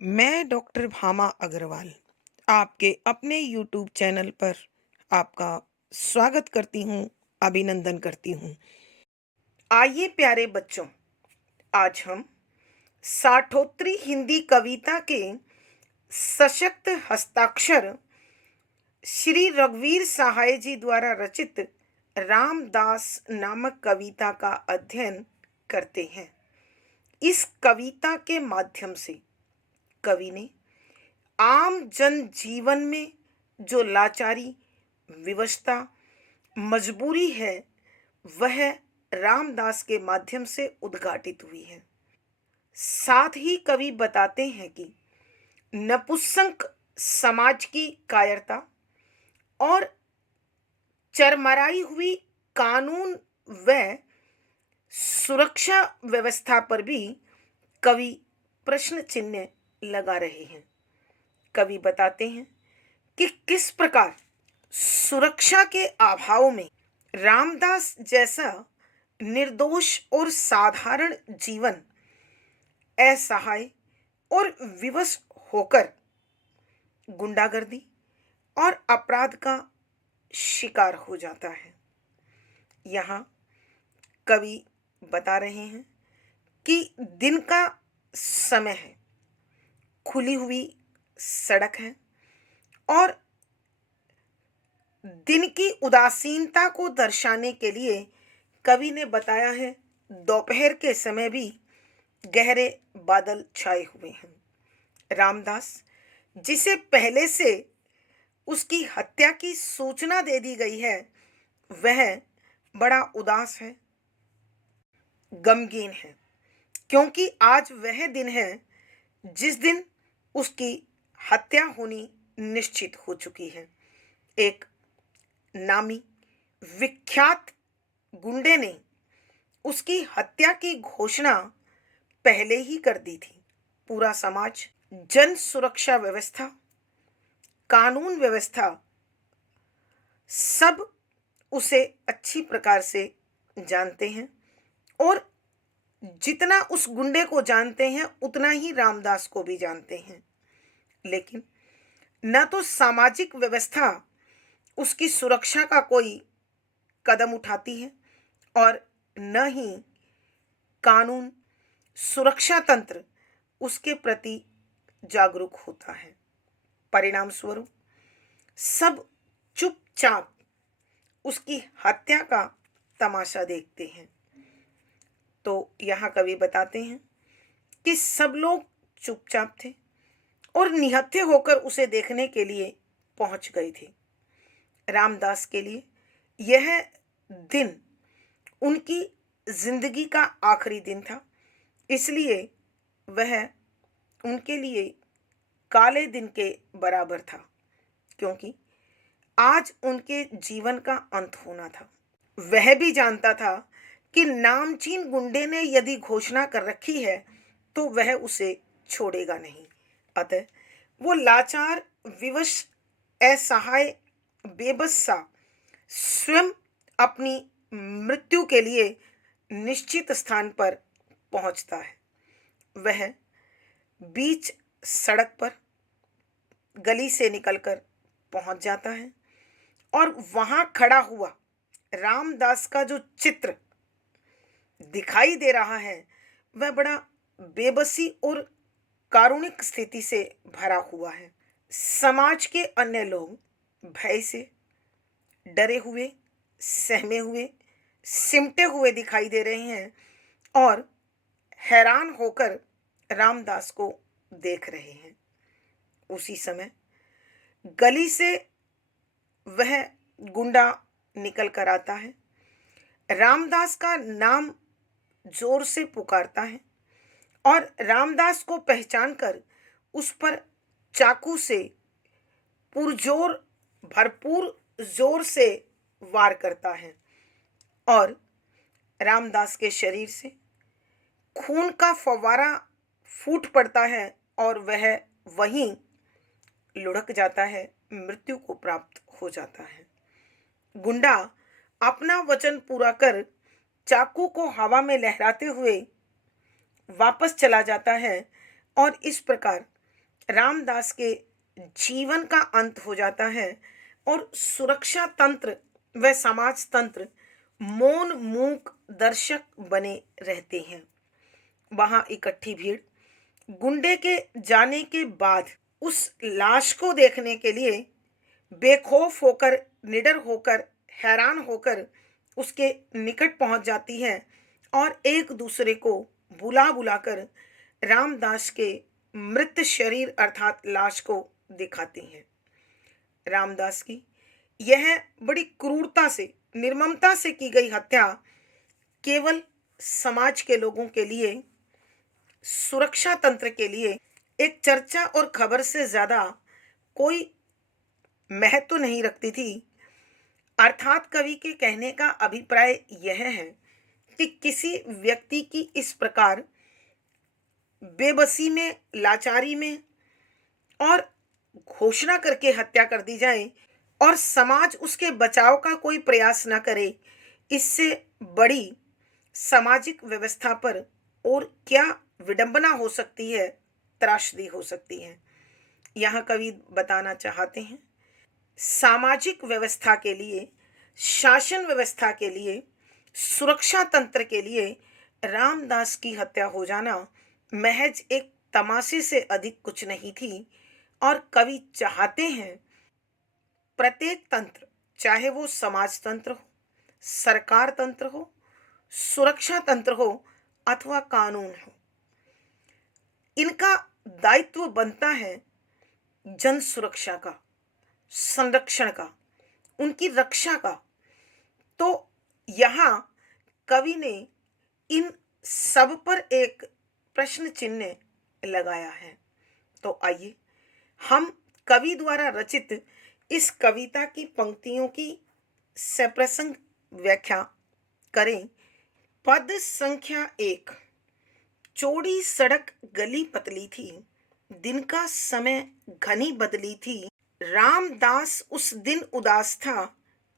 मैं डॉक्टर भामा अग्रवाल आपके अपने यूट्यूब चैनल पर आपका स्वागत करती हूँ, अभिनंदन करती हूँ। आइए प्यारे बच्चों, आज हम साठोत्तरी हिंदी कविता के सशक्त हस्ताक्षर श्री रघुवीर सहाय जी द्वारा रचित रामदास नामक कविता का अध्ययन करते हैं। इस कविता के माध्यम से कवि ने आम जन जीवन में जो लाचारी, विवशता, मजबूरी है, वह रामदास के माध्यम से उद्घाटित हुई है। साथ ही कवि बताते हैं कि नपुंसक समाज की कायरता और चरमराई हुई कानून व सुरक्षा व्यवस्था पर भी कवि प्रश्न चिन्ह लगा रहे हैं। कवि बताते हैं कि किस प्रकार सुरक्षा के अभाव में रामदास जैसा निर्दोष और साधारण जीवन असहाय और विवश होकर गुंडागर्दी और अपराध का शिकार हो जाता है। यहाँ कवि बता रहे हैं कि दिन का समय है, खुली हुई सड़क है और दिन की उदासीनता को दर्शाने के लिए कवि ने बताया है दोपहर के समय भी गहरे बादल छाए हुए हैं। रामदास, जिसे पहले से उसकी हत्या की सूचना दे दी गई है, वह बड़ा उदास है, गमगीन है, क्योंकि आज वह दिन है जिस दिन उसकी हत्या होनी निश्चित हो चुकी है। एक नामी विख्यात गुंडे ने उसकी हत्या की घोषणा पहले ही कर दी थी। पूरा समाज, जन सुरक्षा व्यवस्था, कानून व्यवस्था सब उसे अच्छी प्रकार से जानते हैं और जितना उस गुंडे को जानते हैं उतना ही रामदास को भी जानते हैं। लेकिन न तो सामाजिक व्यवस्था उसकी सुरक्षा का कोई कदम उठाती है और न ही कानून, सुरक्षा तंत्र उसके प्रति जागरूक होता है। परिणाम स्वरूप सब चुपचाप उसकी हत्या का तमाशा देखते हैं। तो यहाँ कवि बताते हैं कि सब लोग चुपचाप थे और निहत्थे होकर उसे देखने के लिए पहुंच गए थे। रामदास के लिए यह दिन उनकी जिंदगी का आखिरी दिन था, इसलिए वह उनके लिए काले दिन के बराबर था, क्योंकि आज उनके जीवन का अंत होना था। वह भी जानता था कि नामचीन गुंडे ने यदि घोषणा कर रखी है तो वह उसे छोड़ेगा नहीं। अतः वो लाचार, विवश, असहाय, बेबस सा स्वयं अपनी मृत्यु के लिए निश्चित स्थान पर पहुंचता है। वह बीच सड़क पर गली से निकलकर पहुंच जाता है और वहां खड़ा हुआ रामदास का जो चित्र दिखाई दे रहा है वह बड़ा बेबसी और कारुणिक स्थिति से भरा हुआ है। समाज के अन्य लोग भय से डरे हुए, सहमे हुए, सिमटे हुए दिखाई दे रहे हैं और हैरान होकर रामदास को देख रहे हैं। उसी समय गली से वह गुंडा निकल कर आता है, रामदास का नाम जोर से पुकारता है और रामदास को पहचानकर उस पर चाकू से भरपूर जोर से वार करता है और रामदास के शरीर से खून का फव्वारा फूट पड़ता है और वह वहीं लुढ़क जाता है, मृत्यु को प्राप्त हो जाता है। गुंडा अपना वचन पूरा कर चाकू को हवा में लहराते हुए वापस चला जाता है और इस प्रकार रामदास के जीवन का अंत हो जाता है और सुरक्षा तंत्र व समाज तंत्र मौन मूक दर्शक बने रहते हैं। वहां इकट्ठी भीड़ गुंडे के जाने के बाद उस लाश को देखने के लिए बेखौफ होकर, निडर होकर, हैरान होकर उसके निकट पहुंच जाती है और एक दूसरे को बुला बुलाकर रामदास के मृत शरीर अर्थात लाश को दिखाती हैं। रामदास की यह बड़ी क्रूरता से, निर्ममता से की गई हत्या केवल समाज के लोगों के लिए, सुरक्षा तंत्र के लिए एक चर्चा और खबर से ज्यादा कोई महत्व नहीं रखती थी। अर्थात कवि के कहने का अभिप्राय यह है कि किसी व्यक्ति की इस प्रकार बेबसी में, लाचारी में और घोषणा करके हत्या कर दी जाए और समाज उसके बचाव का कोई प्रयास न करे, इससे बड़ी सामाजिक व्यवस्था पर और क्या विडंबना हो सकती है, त्रासदी हो सकती है। यहाँ कवि बताना चाहते हैं, सामाजिक व्यवस्था के लिए, शासन व्यवस्था के लिए, सुरक्षा तंत्र के लिए रामदास की हत्या हो जाना महज एक तमाशे से अधिक कुछ नहीं थी। और कवि चाहते हैं प्रत्येक तंत्र, चाहे वो समाज तंत्र हो, सरकार तंत्र हो, सुरक्षा तंत्र हो अथवा कानून हो, इनका दायित्व बनता है जन सुरक्षा का, संरक्षण का, उनकी रक्षा का। तो यहाँ कवि ने इन सब पर एक प्रश्न चिन्ह लगाया है। तो आइए हम कवि द्वारा रचित इस कविता की पंक्तियों की सप्रसंग व्याख्या करें। पद संख्या 1। चौड़ी सड़क गली पतली थी, दिन का समय घनी बदली थी। रामदास उस दिन उदास था,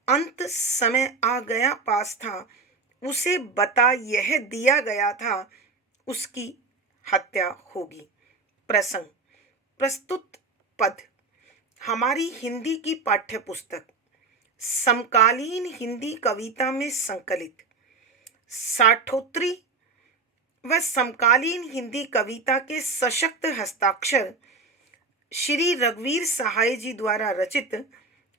अंत समय आ गया पास था। उसे बता यह दिया गया था, उसकी हत्या होगी। प्रसंग। प्रस्तुत पद हमारी हिंदी की पाठ्य पुस्तक समकालीन हिंदी कविता में संकलित साठोत्तरी व समकालीन हिंदी कविता के सशक्त हस्ताक्षर श्री रघुवीर सहाय जी द्वारा रचित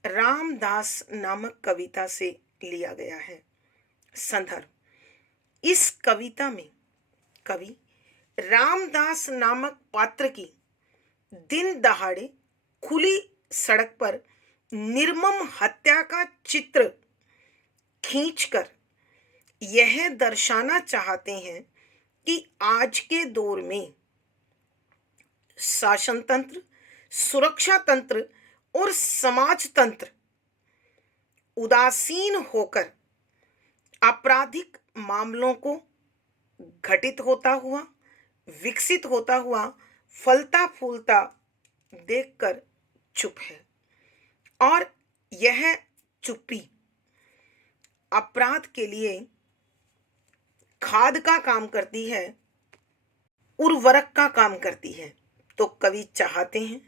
रामदास नामक कविता से लिया गया है। संदर्भ। इस कविता में कवि रामदास नामक पात्र की दिन दहाड़े खुली सड़क पर निर्मम हत्या का चित्र खींचकर यह दर्शाना चाहते हैं कि आज के दौर में शासन तंत्र, सुरक्षा तंत्र और समाज तंत्र उदासीन होकर आपराधिक मामलों को घटित होता हुआ, विकसित होता हुआ, फलता फूलता देखकर चुप है। और यह चुप्पी अपराध के लिए खाद का काम करती है, उर्वरक का काम करती है। तो कवि चाहते हैं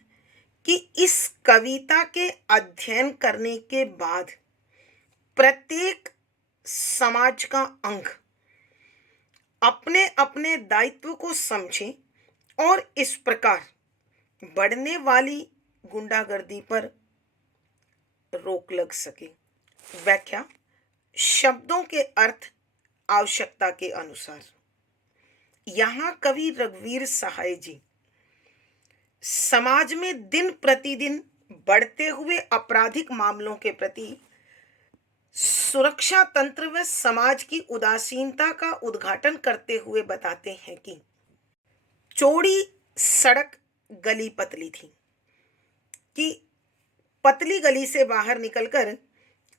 कि इस कविता के अध्ययन करने के बाद प्रत्येक समाज का अंग अपने अपने दायित्व को समझे और इस प्रकार बढ़ने वाली गुंडागर्दी पर रोक लग सके। व्याख्या। शब्दों के अर्थ आवश्यकता के अनुसार। यहाँ कवि रघुवीर सहाय जी समाज में दिन प्रतिदिन बढ़ते हुए आपराधिक मामलों के प्रति सुरक्षा तंत्र व समाज की उदासीनता का उद्घाटन करते हुए बताते हैं कि चौड़ी सड़क गली पतली थी, कि पतली गली से बाहर निकलकर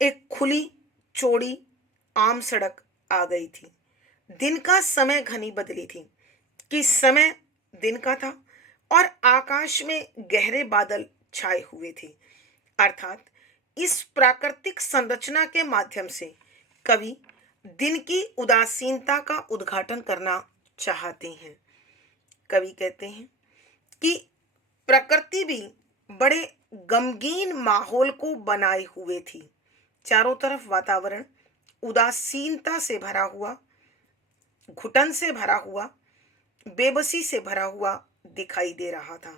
एक खुली चौड़ी आम सड़क आ गई थी। दिन का समय घनी बदली थी, कि समय दिन का था और आकाश में गहरे बादल छाए हुए थे। अर्थात इस प्राकृतिक संरचना के माध्यम से कवि दिन की उदासीनता का उद्घाटन करना चाहते हैं। कवि कहते हैं कि प्रकृति भी बड़े गमगीन माहौल को बनाए हुए थी। चारों तरफ वातावरण उदासीनता से भरा हुआ, घुटन से भरा हुआ, बेबसी से भरा हुआ दिखाई दे रहा था।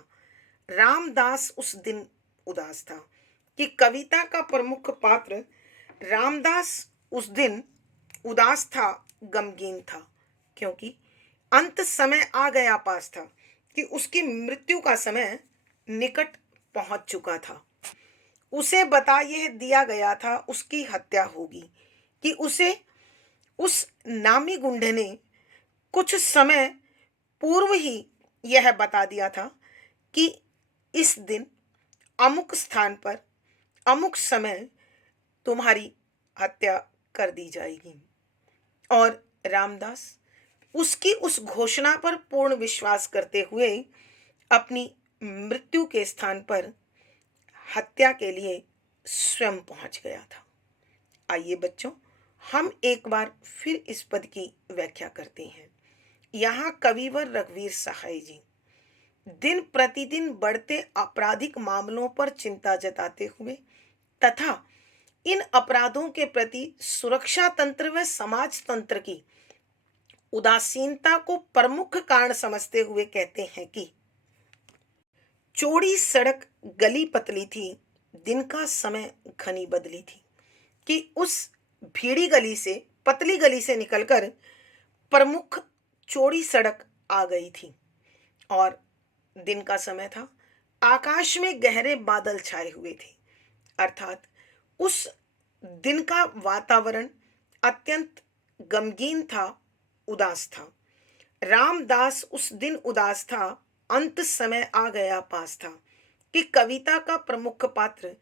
रामदास उस दिन उदास था कि कविता का प्रमुख पात्र रामदास उस दिन उदास था, गमगीन था, क्योंकि अंत समय आ गया पास था कि उसकी मृत्यु का समय निकट पहुंच चुका था। उसे बता यह दिया गया था उसकी हत्या होगी, कि उसे उस नामी गुंडे ने कुछ समय पूर्व ही यह बता दिया था कि इस दिन अमुक स्थान पर अमुक समय तुम्हारी हत्या कर दी जाएगी। और रामदास उसकी उस घोषणा पर पूर्ण विश्वास करते हुए अपनी मृत्यु के स्थान पर हत्या के लिए स्वयं पहुंच गया था। आइए बच्चों, हम एक बार फिर इस पद की व्याख्या करते हैं। यहाँ कविवर रघुवीर सहाय जी दिन प्रतिदिन बढ़ते आपराधिक मामलों पर चिंता जताते हुए तथा इन अपराधों के प्रति सुरक्षा तंत्र व समाज तंत्र की उदासीनता को प्रमुख कारण समझते हुए कहते हैं कि चौड़ी सड़क गली पतली थी, दिन का समय घनी बदली थी, कि उस भीड़ी गली से, पतली गली से निकलकर प्रमुख चौड़ी सड़क आ गई थी और दिन का समय था। आकाश में गहरे बादल छाए हुए थे, अर्थात उस दिन का वातावरण अत्यंत गमगीन था, उदास था। रामदास उस दिन उदास था, अंत समय आ गया पास था, कि कविता का प्रमुख पात्र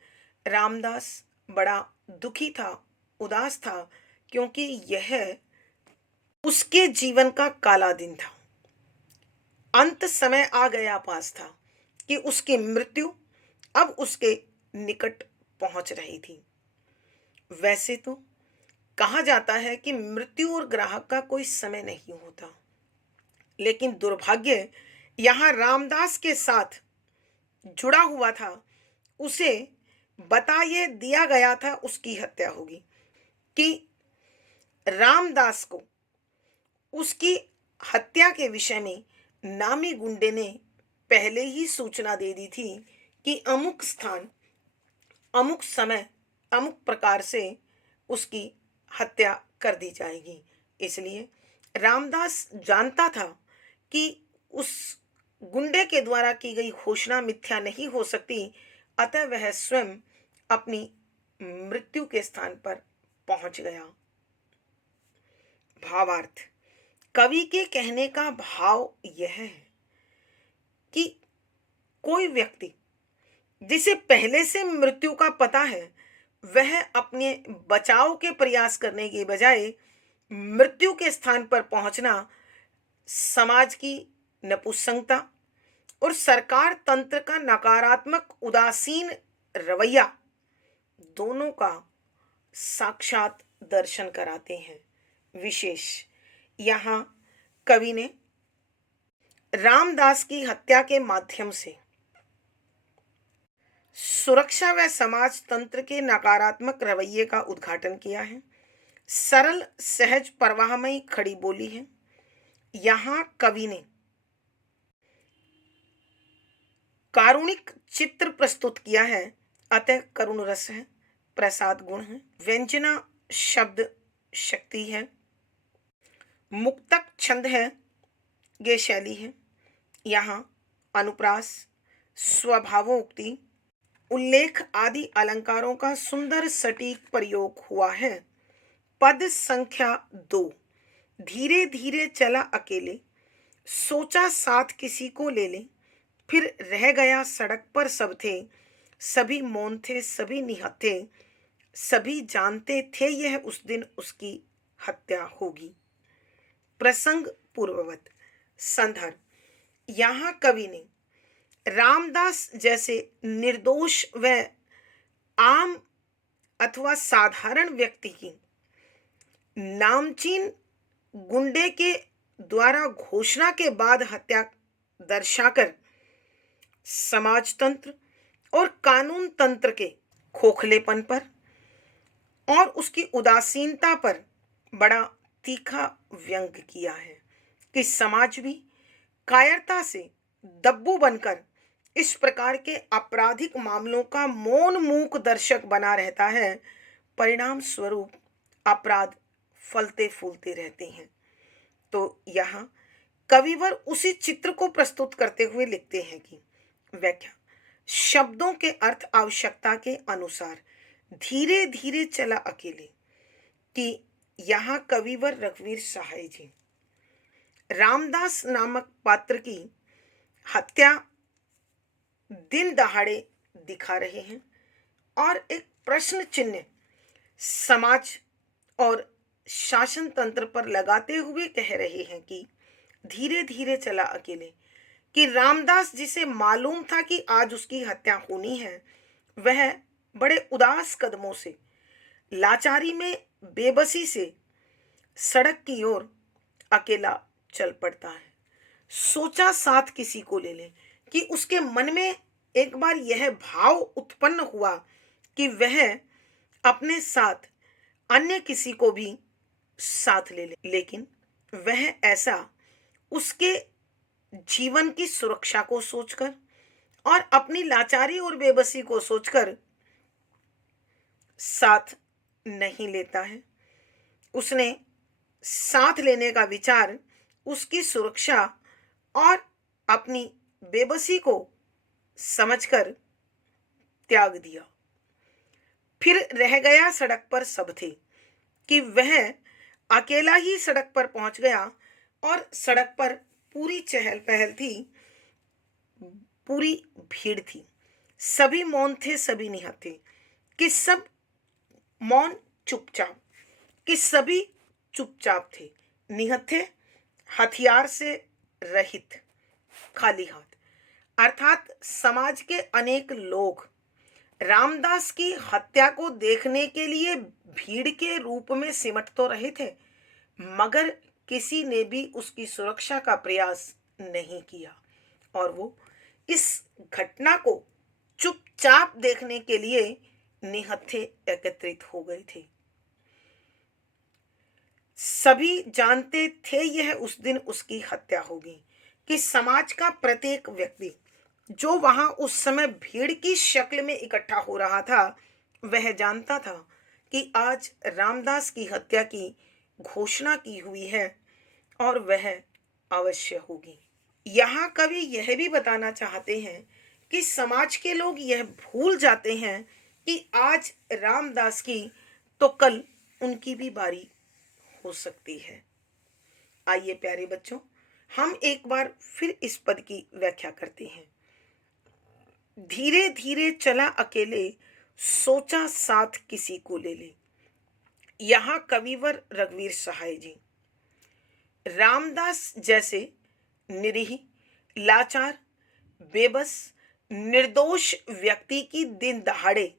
रामदास बड़ा दुखी था, उदास था, क्योंकि यह उसके जीवन का काला दिन था। अंत समय आ गया पास था कि उसकी मृत्यु अब उसके निकट पहुंच रही थी। वैसे तो कहा जाता है कि मृत्यु और ग्राहक का कोई समय नहीं होता, लेकिन दुर्भाग्य यहाँ रामदास के साथ जुड़ा हुआ था। उसे बता ये दिया गया था उसकी हत्या होगी, कि रामदास को उसकी हत्या के विषय में नामी गुंडे ने पहले ही सूचना दे दी थी कि अमुक स्थान, अमुक समय, अमुक प्रकार से उसकी हत्या कर दी जाएगी। इसलिए रामदास जानता था कि उस गुंडे के द्वारा की गई घोषणा मिथ्या नहीं हो सकती, अतः वह स्वयं अपनी मृत्यु के स्थान पर पहुंच गया। भावार्थ, कवि के कहने का भाव यह है कि कोई व्यक्ति जिसे पहले से मृत्यु का पता है, वह अपने बचाव के प्रयास करने के बजाय मृत्यु के स्थान पर पहुंचना समाज की नपुंसकता और सरकार तंत्र का नकारात्मक उदासीन रवैया दोनों का साक्षात दर्शन कराते हैं। विशेष यहाँ कवि ने रामदास की हत्या के माध्यम से सुरक्षा व समाज तंत्र के नकारात्मक रवैये का उद्घाटन किया है। सरल, सहज, प्रवाहमयी खड़ी बोली है। यहाँ कवि ने कारुणिक चित्र प्रस्तुत किया है, अतः करुण रस है, प्रसाद गुण है, व्यंजना शब्द शक्ति है, मुक्तक छंद है, ये शैली है। यहाँ अनुप्रास, स्वभावोक्ति, उल्लेख आदि अलंकारों का सुंदर सटीक प्रयोग हुआ है। पद संख्या 2। धीरे धीरे चला अकेले, सोचा साथ किसी को ले ले, फिर रह गया सड़क पर सब थे, सभी मौन थे, सभी निहत्थे, सभी जानते थे यह उस दिन उसकी हत्या होगी। प्रसंग पूर्ववत। संदर्भ, यहाँ कवि ने रामदास जैसे निर्दोष व आम अथवा साधारण व्यक्ति की नामचीन गुंडे के द्वारा घोषणा के बाद हत्या दर्शाकर समाजतंत्र और कानून तंत्र के खोखलेपन पर और उसकी उदासीनता पर बड़ा तीखा व्यंग किया है कि समाज भी कायरता से दब्बू बनकर इस प्रकार के आपराधिक मामलों का मौन मूक दर्शक बना रहता है। परिणाम स्वरूप अपराध फलते फूलते रहते हैं। तो यहाँ कविवर उसी चित्र को प्रस्तुत करते हुए लिखते हैं कि व्याख्या, शब्दों के अर्थ आवश्यकता के अनुसार धीरे धीरे चला अकेले। कि यहाँ कविवर रघुवीर सहाय जी रामदास नामक पात्र की हत्या दिन दहाड़े दिखा रहे हैं और एक प्रश्न चिन्ह समाज और शासन तंत्र पर लगाते हुए कह रहे हैं कि धीरे धीरे चला अकेले। कि रामदास जिसे मालूम था कि आज उसकी हत्या होनी है, वह बड़े उदास कदमों से, लाचारी में बेबसी से सड़क की ओर अकेला चल पड़ता है। सोचा साथ किसी को ले ले। कि उसके मन में एक बार यह भाव उत्पन्न हुआ कि वह अपने साथ अन्य किसी को भी साथ ले ले, लेकिन वह ऐसा उसके जीवन की सुरक्षा को सोचकर और अपनी लाचारी और बेबसी को सोचकर साथ नहीं लेता है। उसने साथ लेने का विचार उसकी सुरक्षा और अपनी बेबसी को समझकर त्याग दिया। फिर रह गया सड़क पर सब थे। कि वह अकेला ही सड़क पर पहुंच गया और सड़क पर पूरी चहल पहल थी, पूरी भीड़ थी, सभी मौन थे, सभी निहत थे। कि सब मौन चुपचाप, कि सभी चुपचाप थे, निहत थे, हथियार से रहित, खाली हाथ। अर्थात समाज के अनेक लोग रामदास की हत्या को देखने के लिए भीड़ के रूप में सिमट तो रहे थे, मगर किसी ने भी उसकी सुरक्षा का प्रयास नहीं किया और वो इस घटना को चुपचाप देखने के लिए निहत्थे एकत्रित हो गए थे। सभी जानते थे यह उस दिन उसकी हत्या होगी। कि समाज का प्रत्येक व्यक्ति जो वहां उस समय भीड़ की शक्ल में इकट्ठा हो रहा था, वह जानता था कि आज रामदास की हत्या की घोषणा की हुई है और वह अवश्य होगी। यहाँ कवि यह भी बताना चाहते हैं कि समाज के लोग यह भूल जाते हैं कि आज रामदास की तो कल उनकी भी बारी हो सकती है। आइए प्यारे बच्चों, हम एक बार फिर इस पद की व्याख्या करते हैं। धीरे धीरे चला अकेले, सोचा साथ किसी को ले ले। यहाँ कविवर रघुवीर सहाय जी रामदास जैसे निरीह, लाचार, बेबस, निर्दोष व्यक्ति की दिन दहाड़े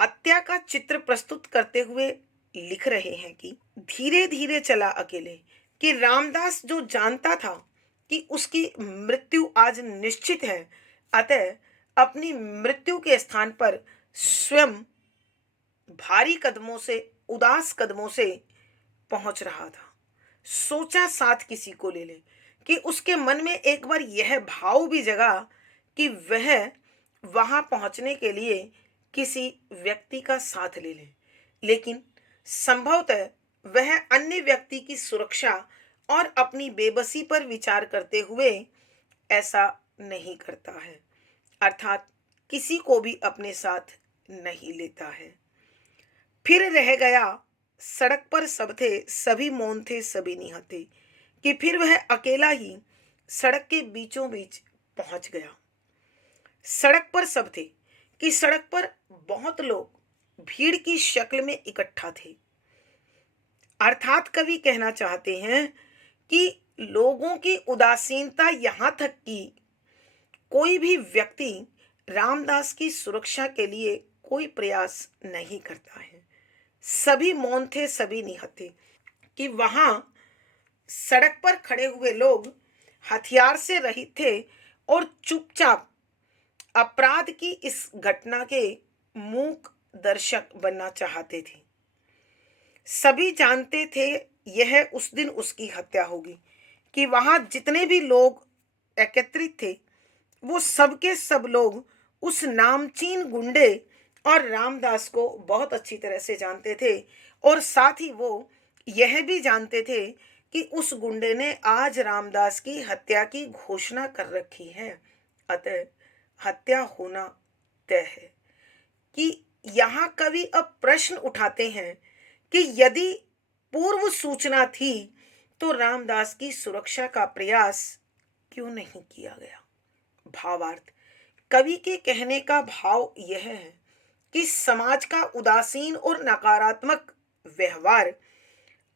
हत्या का चित्र प्रस्तुत करते हुए लिख रहे हैं कि धीरे धीरे चला अकेले। कि रामदास जो जानता था कि उसकी मृत्यु आज निश्चित है, अतः अपनी मृत्यु के स्थान पर स्वयं भारी कदमों से, उदास कदमों से पहुंच रहा था। सोचा साथ किसी को ले ले। कि उसके मन में एक बार यह भाव भी जगा कि वह वहां पहुंचने के लिए किसी व्यक्ति का साथ ले ले, लेकिन संभवतः वह अन्य व्यक्ति की सुरक्षा और अपनी बेबसी पर विचार करते हुए ऐसा नहीं करता है, अर्थात किसी को भी अपने साथ नहीं लेता है। फिर रह गया सड़क पर सब थे, सभी मौन थे, सभी निहत थे। कि फिर वह अकेला ही सड़क के बीचों बीच पहुंच गया। सड़क पर सब थे। कि सड़क पर बहुत लोग भीड़ की शक्ल में इकट्ठा थे। अर्थात कवि कहना चाहते हैं कि लोगों की उदासीनता यहां तक कि कोई भी व्यक्ति रामदास की सुरक्षा के लिए कोई प्रयास नहीं करता है। सभी मौन थे, सभी निहत थे। कि वहां सड़क पर खड़े हुए लोग हथियार से रहित थे और चुपचाप अपराध की इस घटना के मूक दर्शक बनना चाहते थे। सभी जानते थे यह उस दिन उसकी हत्या होगी, कि वहां जितने भी लोग एकत्रित थे वो सब के सब लोग उस नामचीन गुंडे और रामदास को बहुत अच्छी तरह से जानते थे, और साथ ही वो यह भी जानते थे कि उस गुंडे ने आज रामदास की हत्या की घोषणा कर रखी है। अतः हत्या होना तय है। कि यहाँ कवि अब प्रश्न उठाते हैं कि यदि पूर्व सूचना थी तो रामदास की सुरक्षा का प्रयास क्यों नहीं किया गया। भावार्थ, कवि के कहने का भाव यह है कि समाज का उदासीन और नकारात्मक व्यवहार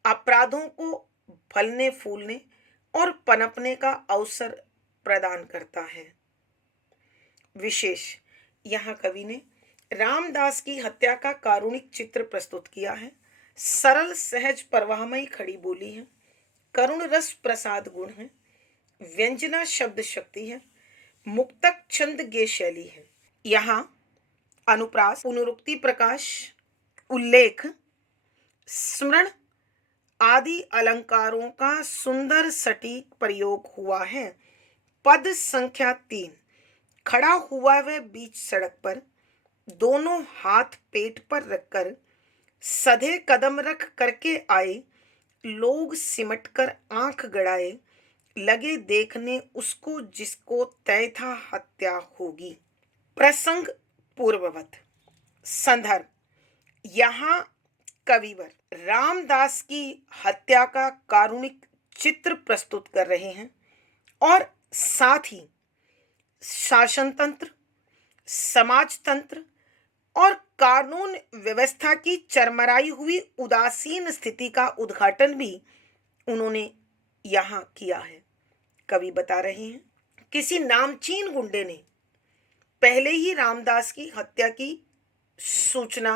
अपराधों को फलने फूलने और पनपने का अवसर प्रदान करता है। विशेष यहाँ कवि ने रामदास की हत्या का कारुणिक चित्र प्रस्तुत किया है। सरल सहज परवाहमयी खड़ी बोली है, करुण रस प्रसाद गुण है, व्यंजना शब्द शक्ति है, मुक्तक छंद गे शैली है। यहाँ अनुप्रास, पुनरुक्ति प्रकाश, उल्लेख, स्मरण आदि अलंकारों का सुंदर सटीक प्रयोग हुआ है। पद संख्या 3, खड़ा हुआ वह बीच सड़क पर, दोनों हाथ पेट पर रखकर, सधे कदम रख करके आए, लोग सिमट कर आंख गड़ाए, लगे देखने उसको जिसको तय था हत्या होगी। प्रसंग पूर्ववत। संदर्भ, यहाँ कविवर रामदास की हत्या का कारुणिक चित्र प्रस्तुत कर रहे हैं और साथ ही शासन तंत्र, समाज तंत्र और कानून व्यवस्था की चरमराई हुई उदासीन स्थिति का उद्घाटन भी उन्होंने यहाँ किया है। कवि बता रहे हैं, किसी नामचीन गुंडे ने पहले ही रामदास की हत्या की सूचना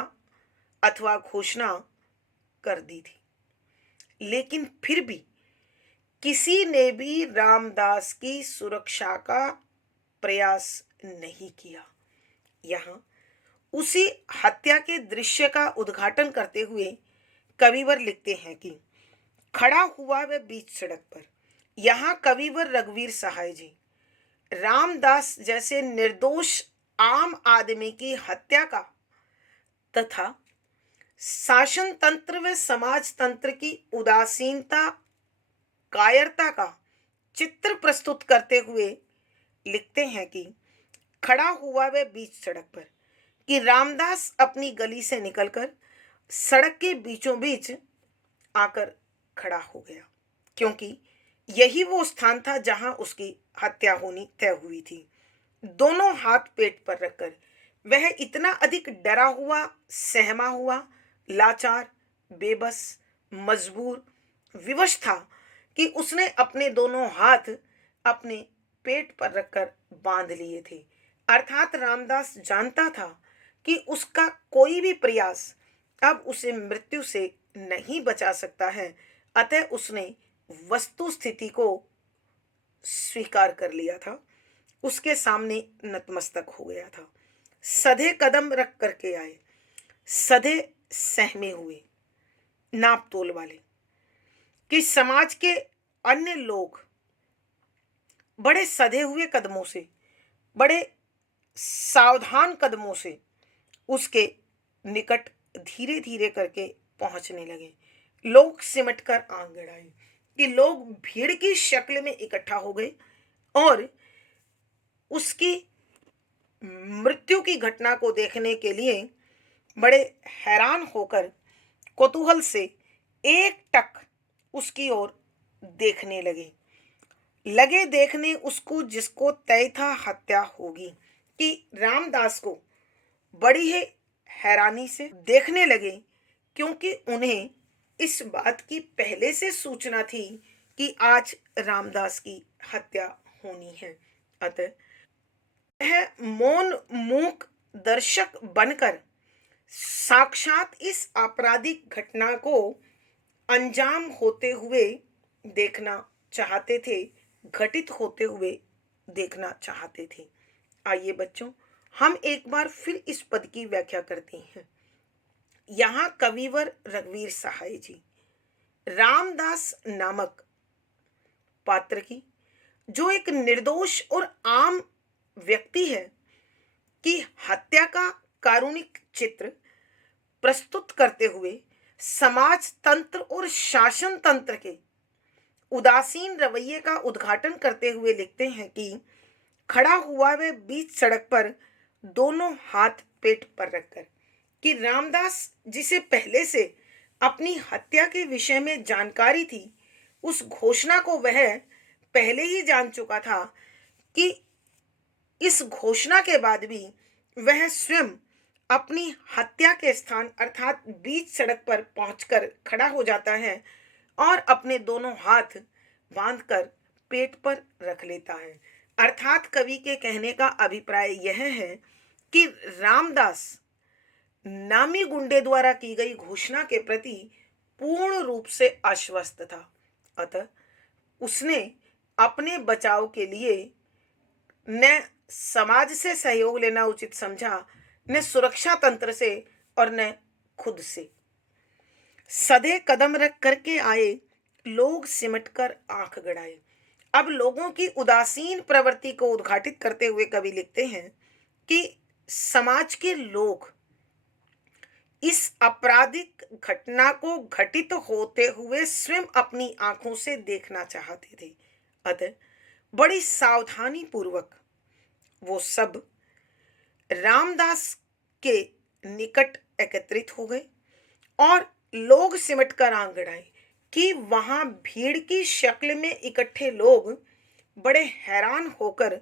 अथवा घोषणा कर दी थी, लेकिन फिर भी किसी ने भी रामदास की सुरक्षा का प्रयास नहीं किया। यहाँ उसी हत्या के दृश्य का उद्घाटन करते हुए कविवर लिखते हैं कि खड़ा हुआ वह बीच सड़क पर। यहाँ कविवर रघुवीर सहाय जी रामदास जैसे निर्दोष आम आदमी की हत्या का तथा शासन तंत्र व समाज तंत्र की उदासीनता कायरता का चित्र प्रस्तुत करते हुए लिखते हैं कि खड़ा हुआ वह बीच सड़क पर, कि रामदास अपनी गली से निकलकर सड़क के बीचों बीच आकर खड़ा हो गया, क्योंकि यही वो स्थान था जहां उसकी हत्या होनी तय हुई थी। दोनों हाथ पेट पर रखकर वह इतना अधिक डरा हुआ, सहमा हुआ, लाचार, बेबस, मजबूर, विवश था कि उसने अपने दोनों हाथ अपने पेट पर रखकर बांध लिए थे। अर्थात रामदास जानता था कि उसका कोई भी प्रयास अब उसे मृत्यु से नहीं बचा सकता है। अतः उसने वस्तु स्थिति को स्वीकार कर लिया था, उसके सामने नतमस्तक हो गया था। सधे कदम रख करके आए, सधे सहमे हुए, नाप तोल वाले, कि समाज के अन्य लोग बड़े सधे हुए कदमों से, बड़े सावधान कदमों से उसके निकट धीरे धीरे करके पहुंचने लगे। लोग सिमटकर आंख गड़ाए, कि लोग भीड़ की शक्ल में इकट्ठा हो गए और उसकी मृत्यु की घटना को देखने के लिए बड़े हैरान होकर कौतूहल से एक टक उसकी ओर देखने लगे देखने उसको जिसको तय था हत्या होगी। कि रामदास को बड़ी ही हैरानी से देखने लगे, क्योंकि उन्हें इस बात की पहले से सूचना थी कि आज रामदास की हत्या होनी है। अतः वह मौन मूक दर्शक बनकर साक्षात इस आपराधिक घटना को अंजाम होते हुए देखना चाहते थे, घटित होते हुए देखना चाहते थे। आइए बच्चों, हम एक बार फिर इस पद की व्याख्या करते हैं। यहाँ कविवर रघुवीर सहाय जी रामदास नामक पात्र की, जो एक निर्दोष और आम व्यक्ति है, की हत्या का कारुणिक चित्र प्रस्तुत करते हुए समाज तंत्र और शासन तंत्र के उदासीन रवैये का उद्घाटन करते हुए लिखते हैं कि खड़ा हुआ वह बीच सड़क पर दोनों हाथ पेट पर रखकर, कि रामदास जिसे पहले से अपनी हत्या के विषय में जानकारी थी, उस घोषणा को वह पहले ही जान चुका था कि इस घोषणा के बाद भी वह स्वयं अपनी हत्या के स्थान अर्थात बीच सड़क पर पहुंचकर खड़ा हो जाता है और अपने दोनों हाथ बांधकर पेट पर रख लेता है। अर्थात कवि के कहने का अभिप्राय यह है कि रामदास नामी गुंडे द्वारा की गई घोषणा के प्रति पूर्ण रूप से आश्वस्त था। अतः उसने अपने बचाव के लिए न समाज से सहयोग लेना उचित समझा, न सुरक्षा तंत्र से और न खुद से। सधे कदम रख करके आए लोग सिमटकर आंख गड़ाए। अब लोगों की उदासीन प्रवृत्ति को उद्घाटित करते हुए कवि लिखते हैं कि समाज के लोग इस आपराधिक घटना को घटित होते हुए स्वयं अपनी आंखों से देखना चाहते थे। अतः बड़ी सावधानी पूर्वक वो सब रामदास के निकट एकत्रित हो गए और लोग सिमटकर आंख गड़ाए कि वहां भीड़ की शक्ल में इकट्ठे लोग बड़े हैरान होकर,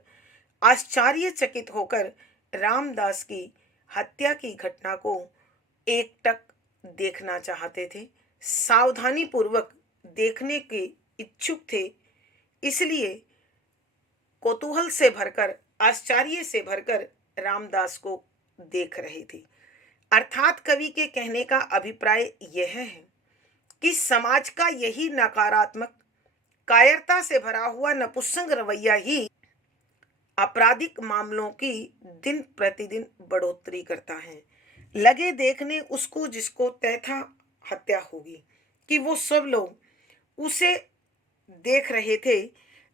आश्चर्यचकित होकर रामदास की हत्या की घटना को एकटक देखना चाहते थे, सावधानी पूर्वक देखने के इच्छुक थे। इसलिए कौतूहल से भरकर, आश्चर्य से भरकर रामदास को देख रहे थे। अर्थात कवि के कहने का अभिप्राय यह है कि समाज का यही नकारात्मक, कायरता से भरा हुआ नपुंसक रवैया ही आपराधिक मामलों की दिन प्रतिदिन बढ़ोतरी करता है। लगे देखने उसको जिसको तय था हत्या होगी, कि वो सब लोग उसे देख रहे थे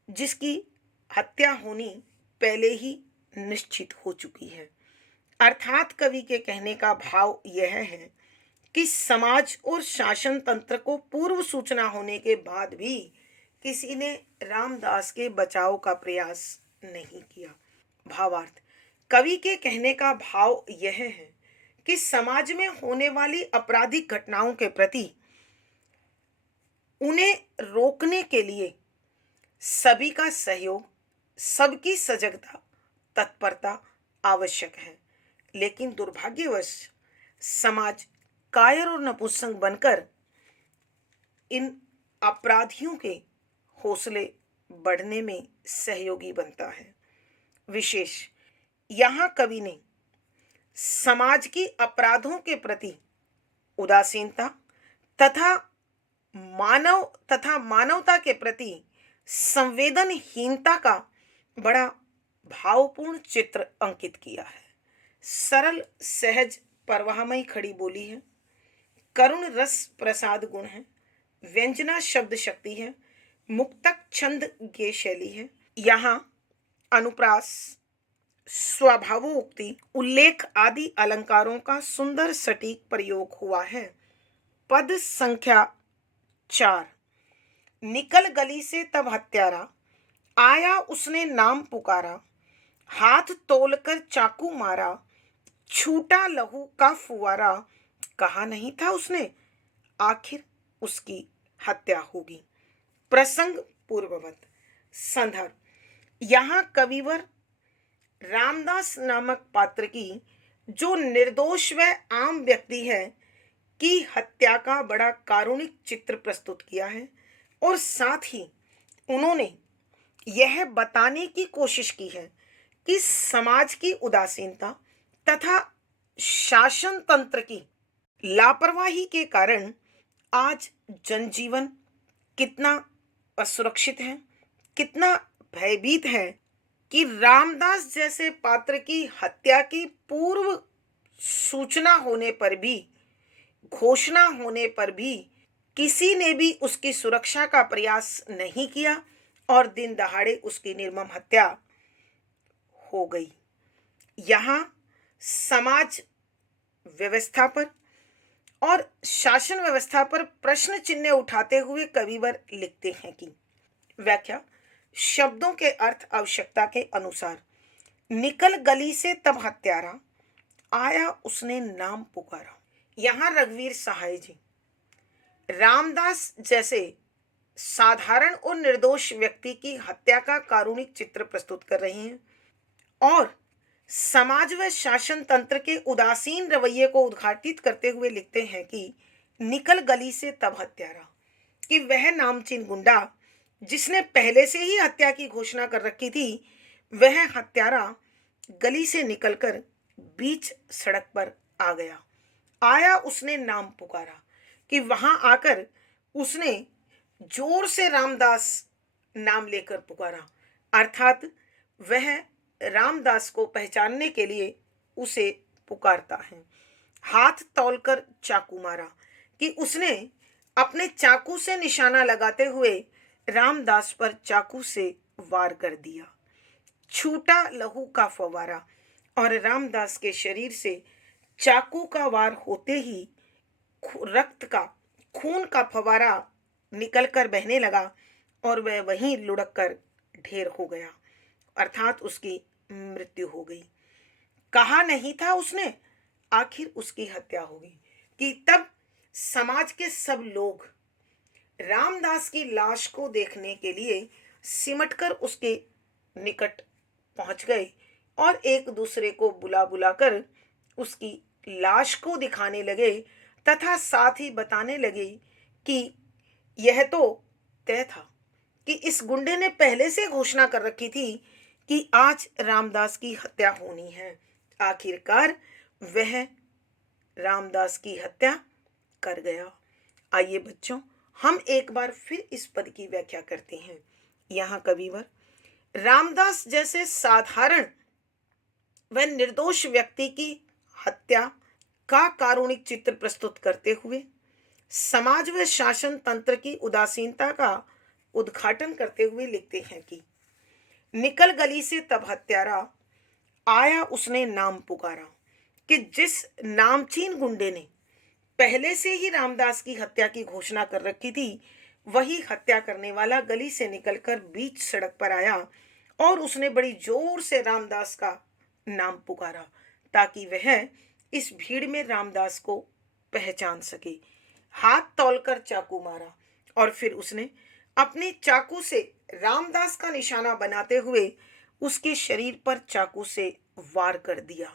जिसकी हत्या होनी पहले ही निश्चित हो चुकी है। अर्थात कवि के कहने का भाव यह है कि समाज और शासन तंत्र को पूर्व सूचना होने के बाद भी किसी ने रामदास के बचाव का प्रयास नहीं किया। भावार्थ, कवि के कहने का भाव यह है कि समाज में होने वाली आपराधिक घटनाओं के प्रति उन्हें रोकने के लिए सभी का सहयोग, सबकी सजगता, तत्परता आवश्यक है। लेकिन दुर्भाग्यवश समाज कायर और नपुंसक बनकर इन अपराधियों के हौसले बढ़ने में सहयोगी बनता है। विशेष यहाँ कवि ने समाज की अपराधों के प्रति उदासीनता तथा मानवता के प्रति संवेदनहीनता का बड़ा भावपूर्ण चित्र अंकित किया है। सरल, सहज, परवाहमयी खड़ी बोली है, करुण रस प्रसाद गुण है, व्यंजना शब्द शक्ति है, मुक्तक छंद गे शैली है। यहाँ अनुप्रास, स्वभावोक्ति, उल्लेख आदि अलंकारों का सुंदर सटीक प्रयोग हुआ है। पद संख्या 4। निकल गली से तब हत्यारा, आया उसने नाम पुकारा, हाथ तोलकर चाकू मारा, छूटा लहू का फुवारा, कहा नहीं था उसने आखिर उसकी हत्या होगी। प्रसंग पूर्ववत। संदर्भ, यहाँ कविवर रामदास नामक पात्र की, जो निर्दोष व आम व्यक्ति है, की हत्या का बड़ा कारुणिक चित्र प्रस्तुत किया है और साथ ही उन्होंने यह बताने की कोशिश की है कि समाज की उदासीनता तथा शासन तंत्र की लापरवाही के कारण आज जनजीवन कितना असुरक्षित है, कितना भयभीत है कि रामदास जैसे पात्र की हत्या की पूर्व सूचना होने पर भी, घोषणा होने पर भी किसी ने भी उसकी सुरक्षा का प्रयास नहीं किया और दिन दहाड़े उसकी निर्मम हत्या हो गई। यहाँ समाज व्यवस्था पर और शासन व्यवस्था पर प्रश्न चिन्ह उठाते हुए कविवर लिखते हैं कि व्याख्या, शब्दों के अर्थ आवश्यकता के अनुसार। निकल गली से तब हत्यारा, आया उसने नाम पुकारा। यहाँ रघुवीर सहाय जी रामदास जैसे साधारण और निर्दोष व्यक्ति की हत्या का कारुणिक चित्र प्रस्तुत कर रहे हैं और समाज व शासन तंत्र के उदासीन रवैये को उद्घाटित करते हुए लिखते हैं कि निकल गली से तब हत्यारा, कि वह नामचीन गुंडा जिसने पहले से ही हत्या की घोषणा कर रखी थी, वह हत्यारा गली से निकलकर बीच सड़क पर आ गया। आया उसने नाम पुकारा, कि वहां आकर उसने जोर से रामदास नाम लेकर पुकारा, अर्थात वह रामदास को पहचानने के लिए उसे पुकारता है। हाथ तौलकर चाकू मारा, कि उसने अपने चाकू से निशाना लगाते हुए रामदास पर चाकू से वार कर दिया। छूटा लहू का फव्वारा, और रामदास के शरीर से चाकू का वार होते ही रक्त का, खून का फव्वारा निकलकर बहने लगा और वह वहीं लुढ़क कर ढेर हो गया, अर्थात उसकी मृत्यु हो गई। कहा नहीं था उसने आखिर उसकी हत्या होगी, कि तब समाज के सब लोग रामदास की लाश को देखने के लिए सिमटकर उसके निकट पहुंच गए और एक दूसरे को बुला बुलाकर उसकी लाश को दिखाने लगे तथा साथ ही बताने लगे कि यह तो तय था कि इस गुंडे ने पहले से घोषणा कर रखी थी कि आज रामदास की हत्या होनी है। आखिरकार वह रामदास की हत्या कर गया। आइए बच्चों, हम एक बार फिर इस पद की व्याख्या करते हैं। यहाँ कविवर रामदास जैसे साधारण व निर्दोष व्यक्ति की हत्या का कारुणिक चित्र प्रस्तुत करते हुए समाज व शासन तंत्र की उदासीनता का उद्घाटन करते हुए लिखते हैं कि निकल गली से तब हत्यारा, आया उसने नाम पुकारा, कि जिस नामचीन गुंडे ने पहले से ही रामदास की हत्या की घोषणा कर रखी थी, वही हत्या करने वाला गली से निकलकर बीच सड़क पर आया और उसने बड़ी जोर से रामदास का नाम पुकारा ताकि वह इस भीड़ में रामदास को पहचान सके। हाथ तौलकर चाकू मारा और फिर उसने अपने चाकू से रामदास का निशाना बनाते हुए उसके शरीर पर चाकू से वार कर दिया,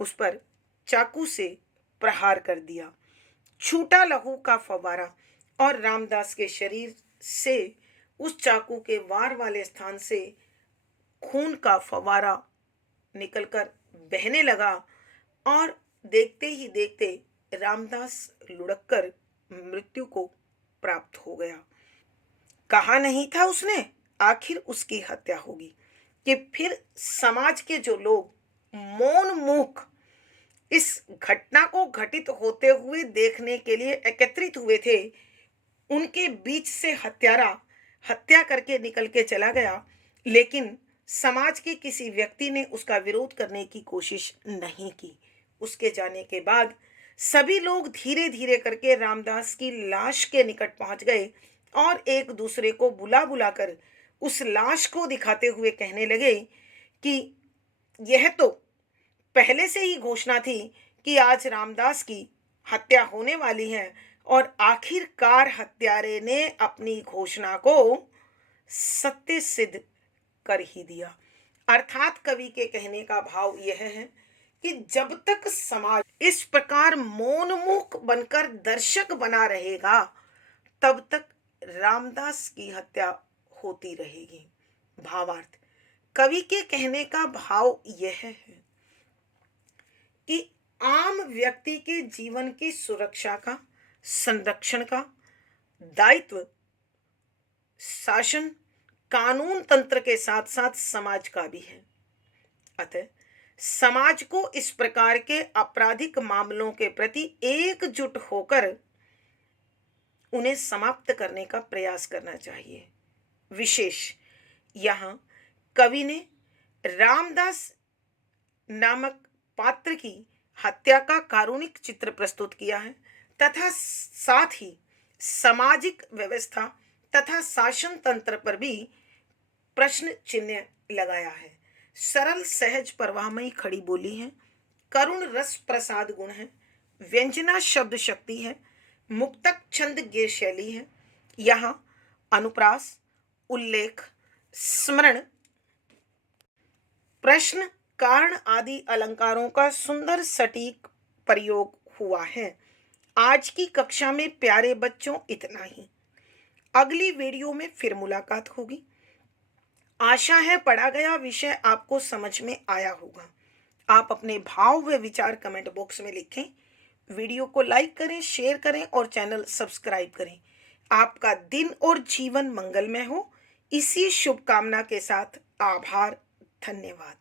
उस पर चाकू से प्रहार कर दिया। छूटा लहू का फव्वारा, और रामदास के शरीर से उस चाकू के वार वाले स्थान से खून का फव्वारा निकलकर बहने लगा और देखते ही देखते रामदास लुढ़ककर मृत्यु को प्राप्त हो गया। कहा नहीं था उसने आखिर उसकी हत्या होगी, कि फिर समाज के जो लोग मौन मूक इस घटना को घटित होते हुए देखने के लिए एकत्रित हुए थे, उनके बीच से हत्यारा हत्या करके निकल के चला गया, लेकिन समाज के किसी व्यक्ति ने उसका विरोध करने की कोशिश नहीं की। उसके जाने के बाद सभी लोग धीरे धीरे करके रामदास की लाश के निकट पहुंच गए और एक दूसरे को बुला बुलाकर उस लाश को दिखाते हुए कहने लगे कि यह तो पहले से ही घोषणा थी कि आज रामदास की हत्या होने वाली है, और आखिरकार हत्यारे ने अपनी घोषणा को सत्य सिद्ध कर ही दिया। अर्थात कवि के कहने का भाव यह है कि जब तक समाज इस प्रकार मौनमुख बनकर दर्शक बना रहेगा, तब तक रामदास की हत्या होती रहेगी। भावार्थ, कवि के कहने का भाव यह है कि आम व्यक्ति के जीवन की सुरक्षा का, संरक्षण का दायित्व शासन कानून तंत्र के साथ साथ समाज का भी है। अतः समाज को इस प्रकार के आपराधिक मामलों के प्रति एकजुट होकर उन्हें समाप्त करने का प्रयास करना चाहिए। विशेष यहाँ कवि ने रामदास नामक पात्र की हत्या का कारुणिक चित्र प्रस्तुत किया है तथा साथ ही सामाजिक व्यवस्था तथा शासन तंत्र पर भी प्रश्न चिन्ह लगाया है। सरल सहज प्रवाहमयी खड़ी बोली है, करुण रस प्रसाद गुण है, व्यंजना शब्द शक्ति है, मुक्तक छंद गेय शैली है। यहाँ अनुप्रास, उल्लेख, स्मरण, प्रश्न, कारण आदि अलंकारों का सुंदर सटीक प्रयोग हुआ है। आज की कक्षा में प्यारे बच्चों इतना ही। अगली वीडियो में फिर मुलाकात होगी। आशा है पढ़ा गया विषय आपको समझ में आया होगा। आप अपने भाव व विचार कमेंट बॉक्स में लिखें। वीडियो को लाइक करें, शेयर करें और चैनल सब्सक्राइब करें। आपका दिन और जीवन मंगलमय हो, इसी शुभकामना के साथ आभार, धन्यवाद।